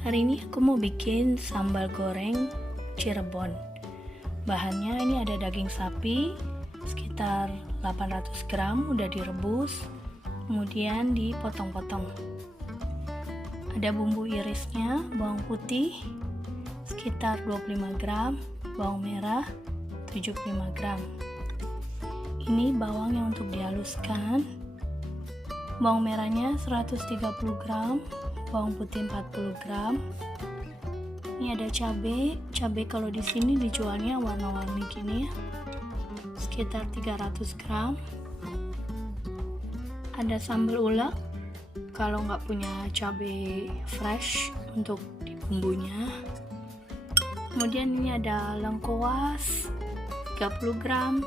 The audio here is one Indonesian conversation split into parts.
Hari ini aku mau bikin sambal goreng Cirebon. Bahannya ini ada daging sapi sekitar 800 gram udah direbus, kemudian dipotong-potong. Ada bumbu irisnya, bawang putih sekitar 25 gram, bawang merah 75 gram. Ini bawang yang untuk dihaluskan. Bawang merahnya 130 gram, bawang putih 40 gram. Ini ada cabai kalau di sini dijualnya warna-warni gini ya, sekitar 300 gram. Ada sambal ulek, kalau nggak punya cabai fresh untuk di bumbunya. Kemudian ini ada lengkuas 30 gram,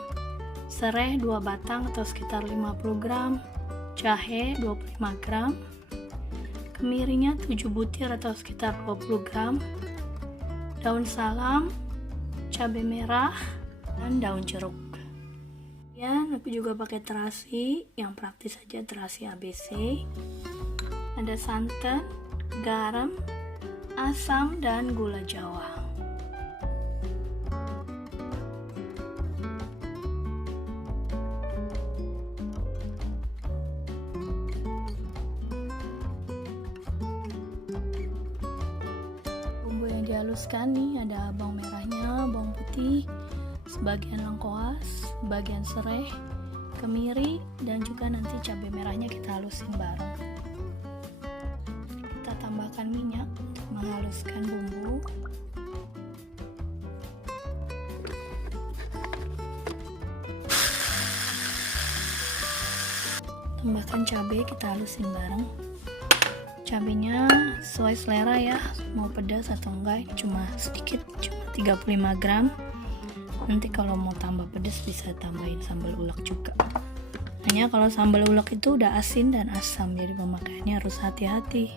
serai 2 batang atau sekitar 50 gram, jahe 25 gram, kemirinya 7 butir atau sekitar 20 gram, daun salam, cabai merah, dan daun jeruk. Ya, aku juga pakai terasi, yang praktis saja terasi ABC. Ada santan, garam, asam, dan gula Jawa. Dihaluskan nih, ada bawang merahnya, bawang putih, sebagian lengkuas, sebagian serai, kemiri, dan juga nanti cabai merahnya kita halusin bareng. Kita tambahkan minyak untuk menghaluskan bumbu. Tambahkan cabai, kita halusin bareng. Cabenya sesuai selera ya, mau pedas atau enggak, cuma sedikit, cuma 35 gram. Nanti kalau mau tambah pedas bisa tambahin sambal ulek juga. Hanya kalau sambal ulek itu udah asin dan asam, jadi pemakaiannya harus hati-hati.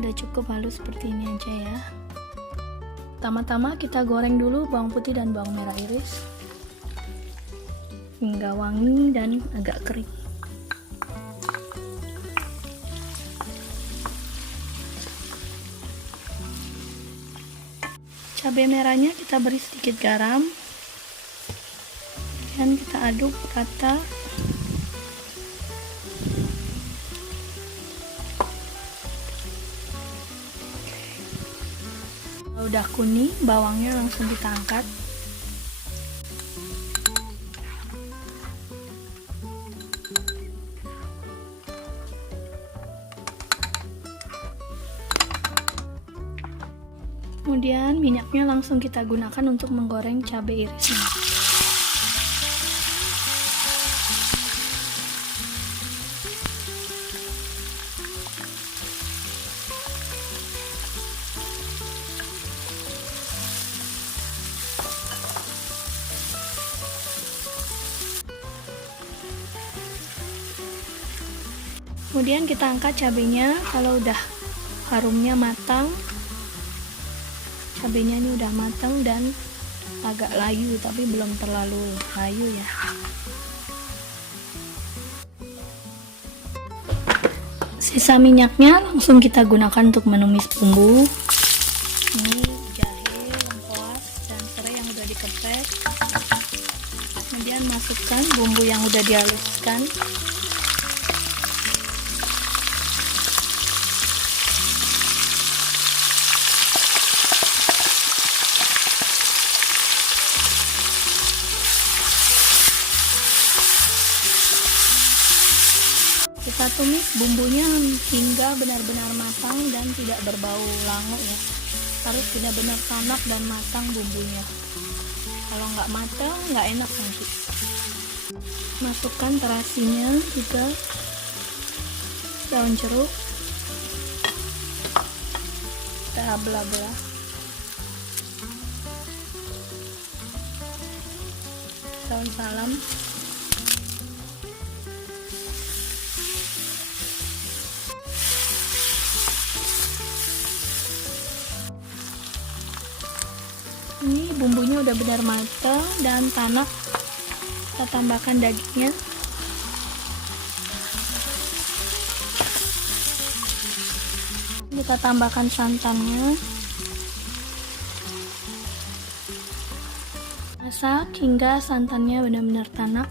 Udah cukup halus seperti ini aja ya. Pertama-tama kita goreng dulu bawang putih dan bawang merah iris hingga wangi dan agak kering. Cabai merahnya kita beri sedikit garam dan kita aduk rata. Kalau udah kuning, bawangnya langsung kita angkat. Kemudian minyaknya langsung kita gunakan untuk menggoreng cabai irisnya. Kemudian kita angkat cabainya kalau udah harumnya matang. Cabenya ini udah matang dan agak layu, tapi belum terlalu layu ya. Sisa minyaknya langsung kita gunakan untuk menumis bumbu. Ini jahe, lengkuas, dan serai yang udah dikepek. Kemudian masukkan bumbu yang udah dihaluskan. Kita tumis bumbunya hingga benar-benar matang dan tidak berbau langu ya. Harus benar-benar tanak dan matang bumbunya. Kalau nggak matang nggak enak nanti. Masukkan terasinya juga, daun jeruk, kita belah-belah. Daun salam. Ini bumbunya udah benar matang dan tanak. Kita tambahkan dagingnya. Kita tambahkan santannya. Masak hingga santannya benar-benar tanak.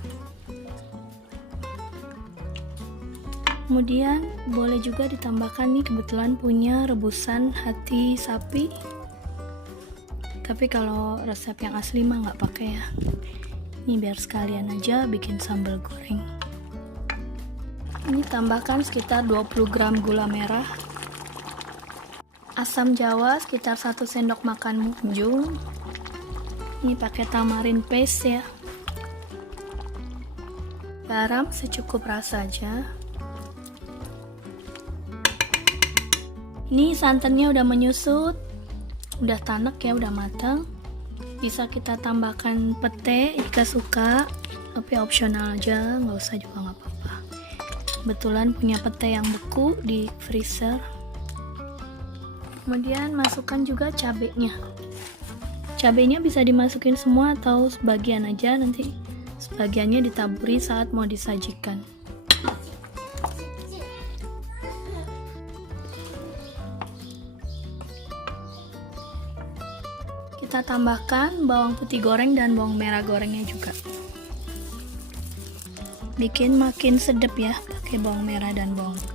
Kemudian boleh juga ditambahkan nih, kebetulan punya rebusan hati sapi. Tapi kalau resep yang asli mah nggak pakai ya. Ini biar sekalian aja bikin sambal goreng. Ini tambahkan sekitar 20 gram gula merah. Asam jawa sekitar 1 sendok makan munjung. Ini pakai tamarin paste ya. Garam secukup rasa aja. Ini santannya udah menyusut, udah tanek ya, udah matang. Bisa kita tambahkan pete jika suka, tapi opsional aja, nggak usah juga nggak apa-apa. Kebetulan punya pete yang beku di freezer. Kemudian masukkan juga cabenya. Cabenya bisa dimasukin semua atau sebagian aja, nanti sebagiannya ditaburi saat mau disajikan. Kita tambahkan bawang putih goreng dan bawang merah gorengnya juga. Bikin makin sedap ya pakai bawang merah dan bawang putih.